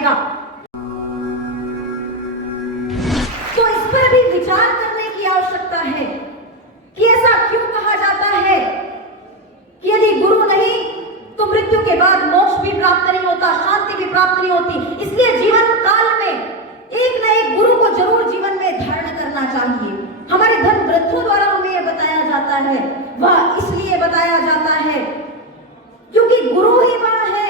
जाएगा। तो इस पर भी विचार करने की आवश्यकता है कि ऐसा क्यों कहा जाता है कि यदि गुरु नहीं तो मृत्यु के बाद मोक्ष भी प्राप्त नहीं होता, शांति भी प्राप्त नहीं होती। इसलिए जीवन काल में एक न एक गुरु को जरूर जीवन में धारण करना चाहिए। हमारे धर्म ग्रंथों द्वारा हमें यह बताया जाता है, वह इसलिए बताया जाता है क्योंकि गुरु ही वह है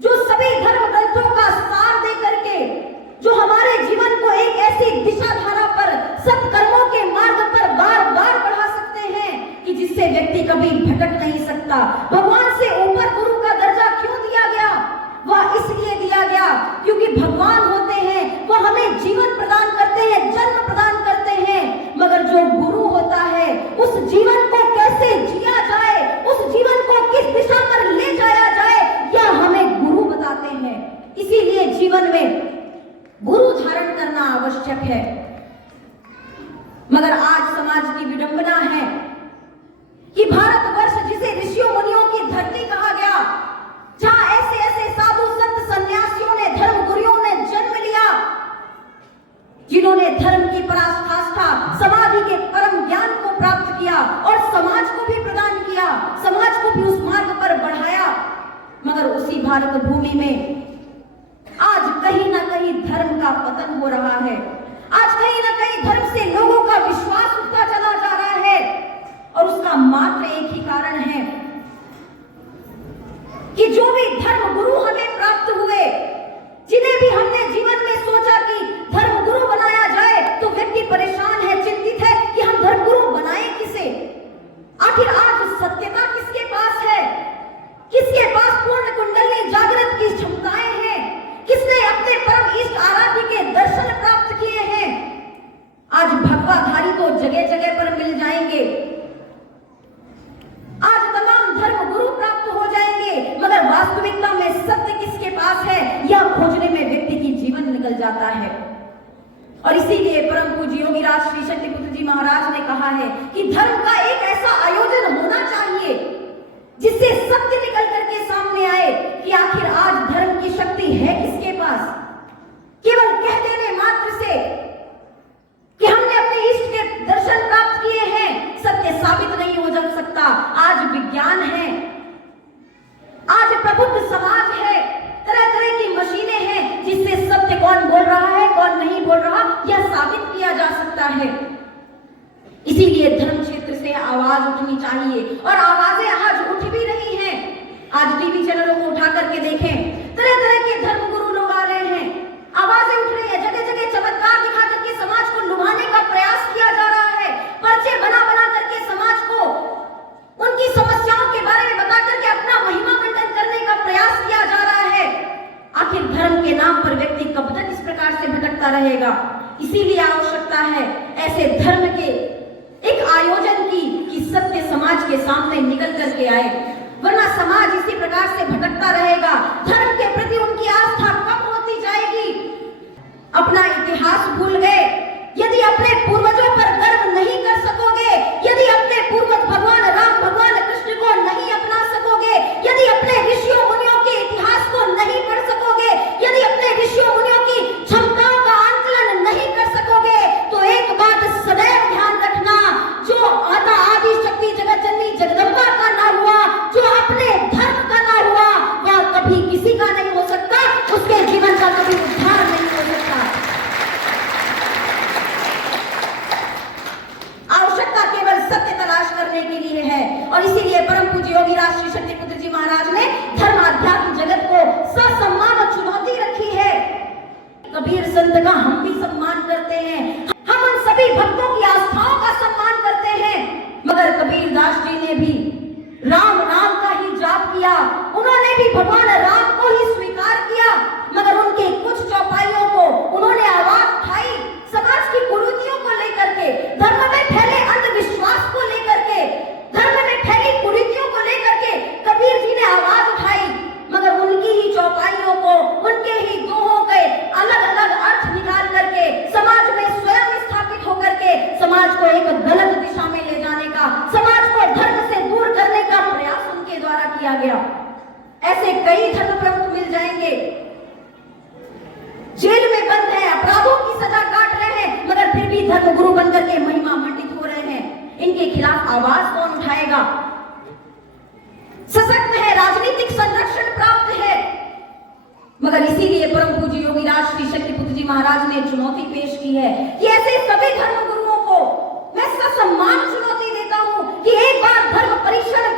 जो सभी धर्म ग्रंथों का सार दे करके, जो हमारे जीवन को एक ऐसी दिशा धारा पर, सत्कर्मों के मार्ग पर बार बार बढ़ा सकते हैं कि जिससे व्यक्ति कभी भटक नहीं सकता। भगवान से ऊपर गुरु का दर्जा क्यों दिया गया? वह इसलिए दिया गया क्योंकि भगवान होते हैं, वह हमें जीवन प्रदान करते हैं, जन्म प्रदान करते हैं, मगर जो गुरु होता है उस जीवन को कैसे जिया जाए, उस जीवन को किस दिशा पर ले जाया जाए, यह हमें गुरु बताते हैं। इसीलिए जीवन में गुरु धारण करना आवश्यक है। मगर आज समाज की विडंबना है कि भारतवर्ष जिसे ऋषियों मुनियों की धरती कहा गया, जहां ऐसे ऐसे साधु संत सन्यासियों ने, धर्म गुरुओं ने जन्म लिया, जिन्होंने धर्म की पराकाष्ठा, समाधि के परम ज्ञान को प्राप्त किया और समाज को भी प्रदान किया, समाज को भी उस मार्ग पर बढ़ाया। मगर उसी भारत भूमि में आज कहीं ना कहीं धर्म का पतन हो रहा है। आज कहीं ना कहीं धर्म से लोगों का विश्वास उठता चला जा रहा है और उसका मात्र एक ही कारण है कि जो भी धर्म गुरु हमें प्राप्त हुए, जिन्हें भी हमने जीवन में सोचा कि धर्म गुरु बनाया जाए, तो व्यक्ति परेशान है, चिंतित है कि हम धर्म गुरु बनाए किसे? आखिर आज सत्यता किसके पास है? किसके पास पूर्ण कुंडली जागृत की क्षमताएं हैं? किसने अपने परम इष्ट आराध्य के दर्शन प्राप्त किए हैं? आज भगवाधारी तो जगह जगह पर मिल जाएंगे, आज तमाम धर्म गुरु प्राप्त हो जाएंगे, मगर वास्तविकता में सत्य किसके पास है, यह खोजने में व्यक्ति की जीवन निकल जाता है। और इसीलिए परम पूज्य योगीराज श्री शक्तिपुत्र जी महाराज ने कहा है कि धर्म का एक ऐसा आयोजन होना चाहिए जिससे सत्य निकल करके सामने आए कि आखिर आज धर्म की शक्ति है किसके पास। केवल कह देने मात्र से कि हमने अपने इष्ट के दर्शन प्राप्त किए हैं, सत्य साबित नहीं हो जा सकता। आज विज्ञान है, आज प्रबुद्ध समाज है, तरह तरह की मशीनें हैं जिससे सत्य कौन बोल रहा है, कौन नहीं बोल रहा, यह साबित किया जा सकता है। इसीलिए धर्म क्षेत्र से आवाज उठनी चाहिए और आवाजें आज उठ भी रही हैं। आज टीवी चैनलों को उठा करके देखें, तरह तरह के धर्म गुरु लोग आ रहे हैं, आवाजें उठ रही है, जगह जगह चमत्कार दिखा करके समाज को लुभाने का प्रयास किया जा रहा है, पर्चे बना बना करके समाज को उनकी समस्याओं के बारे में बता करके अपना महिमा मंडन करने का प्रयास किया जा रहा है। आखिर धर्म के नाम पर व्यक्ति कब तक इस प्रकार से भटकता रहेगा? इसीलिए आवश्यकता है ऐसे धर्म के एक आयोजन की कि सत्य समाज के सामने निकल करके आए, वरना समाज इसी प्रकार से भटकता रहेगा। धर्म के प्रति उनकी आस्था कम होती जाएगी। अपना इतिहास भूल गए, यदि अपने पूर्वजों पर गर्व नहीं कर सकोगे, यदि अपने पूर्वज भगवान राम, भगवान कृष्ण को नहीं अपना सकोगे, यदि अपने ऋषियों मुनियों के इतिहास को नहीं पढ़ सकोगे, यदि अपने ऋषियों मुनियों की क्षमताओं का आंकलन नहीं कर सकोगे, तो एक बात सदैव ध्यान रखना, जो आदि शक्ति जगत जननी जगदम्बा का ना हुआ, जो अपने धर्म का ना हुआ, वह कभी किसी का नहीं हो सकता, उसके जीवन का कभी उद्धार नहीं हो सकता। आवश्यकता केवल सत्य तलाश करने के लिए है और इसीलिए परम पूज्य योगीराज श्री शक्तिपुत्र जी महाराज ने धर्म अध्यात्म जगत को ससम्मान चुनौती रखी है। कबीर संत का हम भी सम्मान करते हैं, हम उन सभी भक्तों की आस्थाओं का सम्मान करते हैं, मगर कबीरदास जी ने भी राम नाम का ही जाप किया, उन्होंने भी भगवान राम को ही स्वीकार किया, मगर उनके कुछ चौपाइयों को उन्होंने आवाज उठाई समाज की कुरीतियों को लेकर के, धर्म में फैले अंधविश्वास को लेकर के, धर्म में फैली कुरीतियों को लेकर के कबीर जी ने आवाज उठाई, मगर उनकी ही चौपाइयों को, उनके ही दोहों के अलग अलग अर्थ निकाल करके समाज में स्वयं स्थापित होकर के समाज को एक गलत दिशा में ले जाने का, समाज को धर्म से दूर करने का प्रयास उनके द्वारा किया गया। ऐसे कई धर्म प्रमुख मिल जाएंगे जेल में बंद हैं, अपराधों की सजा काट रहे हैं, मगर फिर भी धर्मगुरु बनकर के महिमा मंडित हो रहे हैं। इनके खिलाफ आवाज कौन उठाएगा? सशक्त है, राजनीतिक संरक्षण प्राप्त है, मगर इसीलिए परम पूज्य योगीराज श्री शक्तिपुत्र जी महाराज ने चुनौती पेश की है कि ऐसे सभी धर्मगुरुओं को मैं ससम्मान चुनौती देता हूं कि एक बार धर्म परीक्षण